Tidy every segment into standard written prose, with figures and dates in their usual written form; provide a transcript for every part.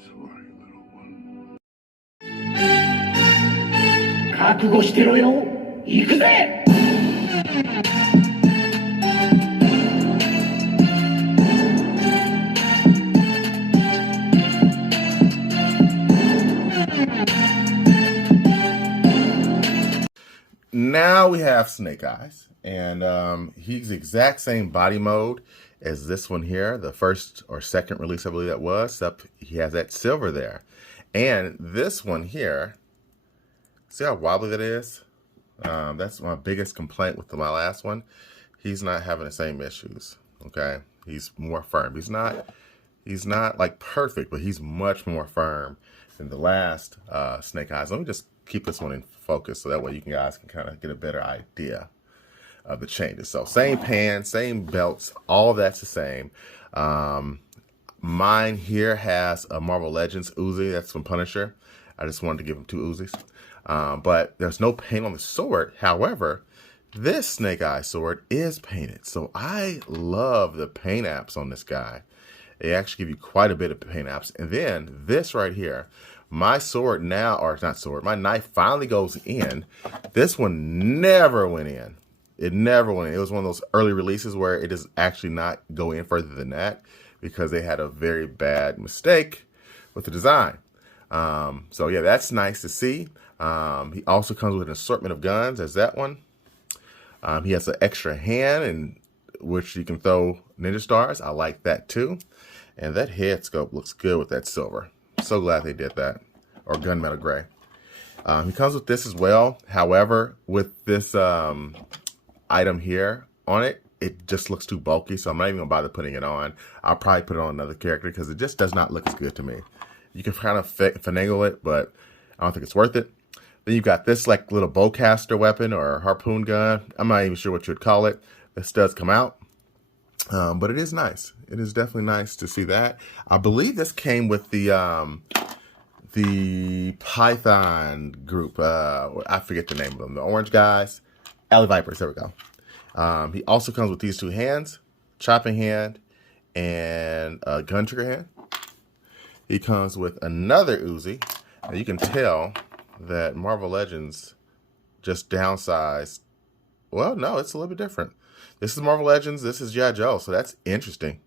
Sorry, little one. 覚悟してろよ。行くぜ。Now we have Snake Eyes, and he's the exact same body mode as this one here, the first or second release, I believe that was, except he has that silver there. And this one here, see how wobbly that is? That's my biggest complaint with my last one. He's not having the same issues, okay? He's more firm. He's not like perfect, but he's much more firm than the last Snake Eyes. Let me just keep this one in focus so that way you guys can kind of get a better idea of the changes. So same pants, same belts, all that's the same. Mine here has a Marvel Legends Uzi. That's from Punisher. I just wanted to give him 2 Uzis. But there's no paint on the sword. However, this Snake Eye sword is painted. So I love the paint apps on this guy. They actually give you quite a bit of paint apps. And then this right here, my sword now, or not sword, my knife finally goes in. This one never went in. It never went in. It was one of those early releases where it does actually not go in further than that because they had a very bad mistake with the design. So yeah, that's nice to see. He also comes with an assortment of guns as that one. He has an extra hand in which you can throw ninja stars. I like that too. And that head scope looks good with that silver. So glad they did that. Or gunmetal gray. He comes with this as well. However, with this item here on it, it just looks too bulky. So I'm not even going to bother putting it on. I'll probably put it on another character because it just does not look as good to me. You can kind of finagle it, but I don't think it's worth it. Then you've got this like little bowcaster weapon or harpoon gun. I'm not even sure what you would call it. This does come out. But it is nice. It is definitely nice to see that. I believe this came with the Python group. I forget the name of them. The orange guys. Alley Vipers. There we go. He also comes with these 2 hands. Chopping hand and a gun trigger hand. He comes with another Uzi. And you can tell that Marvel Legends just downsized. Well, no, it's a little bit different. This is Marvel Legends. This is G.I. Joe. So that's interesting.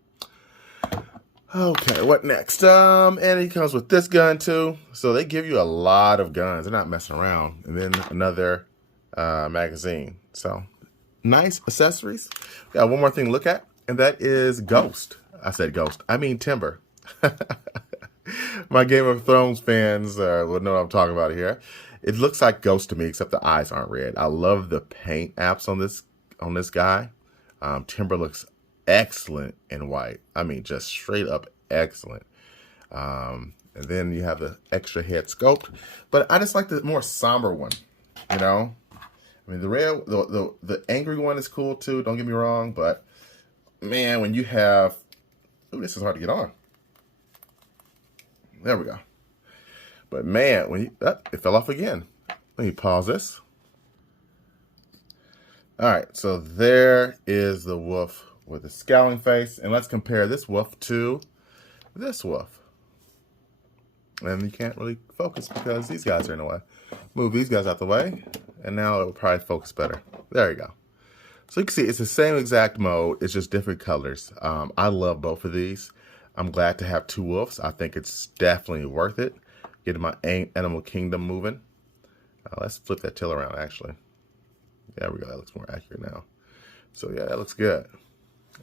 Okay, what next? And he comes with this gun too. So they give you a lot of guns. They're not messing around. And then another magazine. So nice accessories. Got one more thing to look at, and that is Ghost. I said Ghost. I mean Timber. My Game of Thrones fans will know what I'm talking about here. It looks like Ghost to me, except the eyes aren't red. I love the paint apps on this guy. Timber looks excellent in white. I mean, just straight up excellent. And then you have the extra head sculpt. But I just like the more somber one, you know? I mean, the red, the angry one is cool too, don't get me wrong. But, man, when you have... Ooh, this is hard to get on. There we go. But, man, when you... it fell off again. Let me pause this. All right, so there is the wolf with the scowling face. And let's compare this wolf to this wolf. And you can't really focus because these guys are in the way. Move these guys out the way, and now it will probably focus better. There you go. So you can see it's the same exact mode. It's just different colors. I love both of these. I'm glad to have 2 wolves. I think it's definitely worth it. Getting my animal kingdom moving. Let's flip that tail around, actually. There we go. That looks more accurate now. So, yeah, that looks good.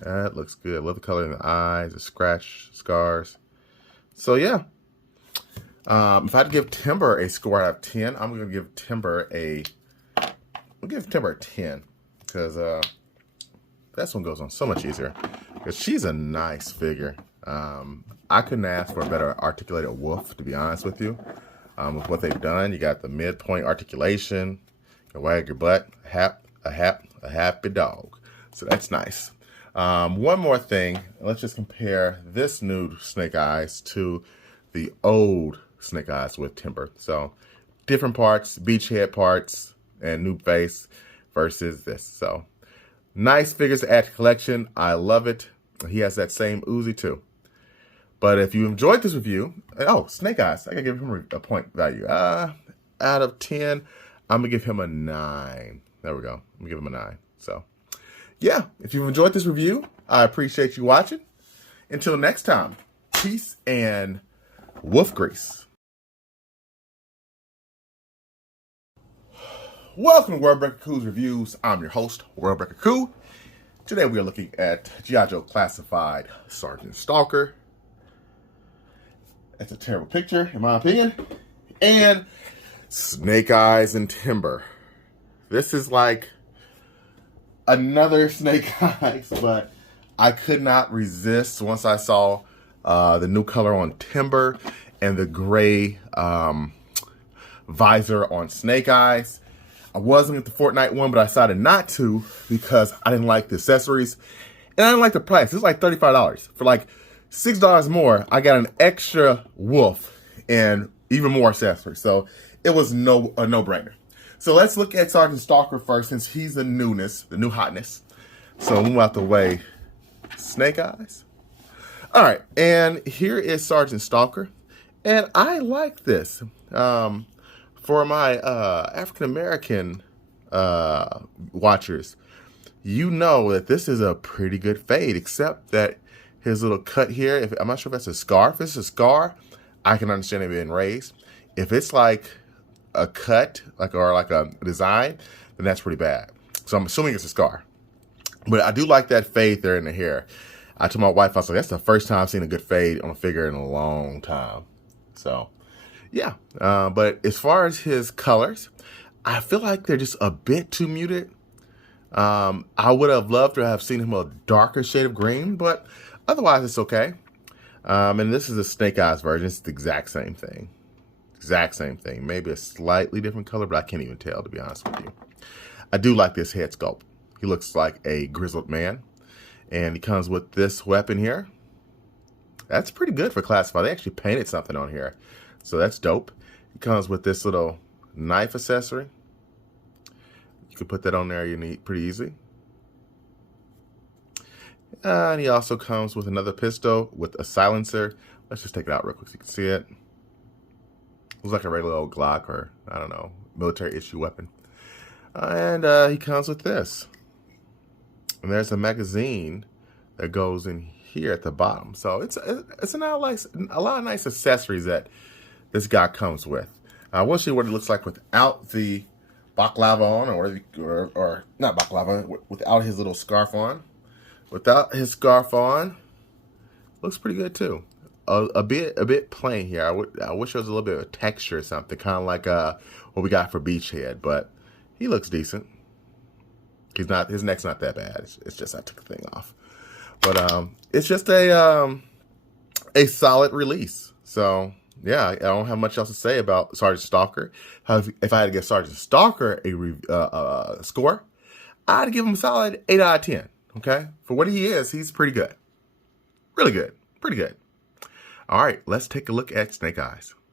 That looks good. Love the color in the eyes, the scratch, scars. So, yeah. If I had to give Timber a score out of 10, I'm going to give Timber a... We'll give Timber a 10. Because this one goes on so much easier. Because she's a nice figure. I couldn't ask for a better articulated wolf, to be honest with you. With what they've done, you got the midpoint articulation. You can wag your butt. A happy dog. So that's nice. One more thing. Let's just compare this new Snake Eyes to the old Snake Eyes with Timber. So different parts, beachhead parts, and new face versus this. So nice figures to add to collection. I love it. He has that same Uzi too. But if you enjoyed this review, oh, Snake Eyes, I gotta give him a point value. Out of 10, I'm gonna give him a 9. There we go. I'm gonna give him a 9. So, yeah, if you've enjoyed this review, I appreciate you watching. Until next time, peace and wolf grease. Welcome to Worldbreaker Coo's Reviews. I'm your host, Worldbreaker Coo. Today we are looking at G.I. Joe Classified Sergeant Stalker. That's a terrible picture, in my opinion. And Snake Eyes and Timber. This is like another Snake Eyes, but I could not resist once I saw the new color on Timber and the gray visor on Snake Eyes. I was looking at the Fortnite one, but I decided not to because I didn't like the accessories. And I didn't like the price. It's like $35. For like $6 more, I got an extra wolf and even more accessories. So it was a no-brainer. So let's look at Sergeant Stalker first, since he's the newness, the new hotness. So move out the way. Snake Eyes. All right, and here is Sergeant Stalker. And I like this. For my African-American watchers, you know that this is a pretty good fade, except that his little cut here, I'm not sure if that's a scar. If it's a scar, I can understand it being raised. If it's like a cut, or like a design, then that's pretty bad. So I'm assuming it's a scar. But I do like that fade there in the hair. I told my wife, I was like, that's the first time I've seen a good fade on a figure in a long time. So yeah, but as far as his colors, I feel like they're just a bit too muted. I would have loved to have seen him a darker shade of green, but otherwise it's okay. And this is a Snake Eyes version. It's the exact same thing. Exact same thing. Maybe a slightly different color, but I can't even tell, to be honest with you. I do like this head sculpt. He looks like a grizzled man. And he comes with this weapon here. That's pretty good for Classified. They actually painted something on here. So that's dope. It comes with this little knife accessory. You can put that on there, you need pretty easy. And he also comes with another pistol with a silencer. Let's just take it out real quick so you can see it. Looks like a regular old Glock, or I don't know, military issue weapon. And he comes with this. And there's a magazine that goes in here at the bottom. So it's a lot of nice accessories that this guy comes with. I will show you what it looks like without the baklava on, or not baklava, without his little scarf on. Without his scarf on, looks pretty good too. A bit plain here. I wish there was a little bit of texture or something, kind of like what we got for Beachhead, but he looks decent. His neck's not that bad. It's just I took the thing off, but it's just a solid release. So yeah, I don't have much else to say about Sergeant Stalker. If I had to give Sergeant Stalker a score, I'd give him a solid 8 out of 10. Okay, for what he is, he's pretty good, really good, pretty good. All right, let's take a look at Snake Eyes.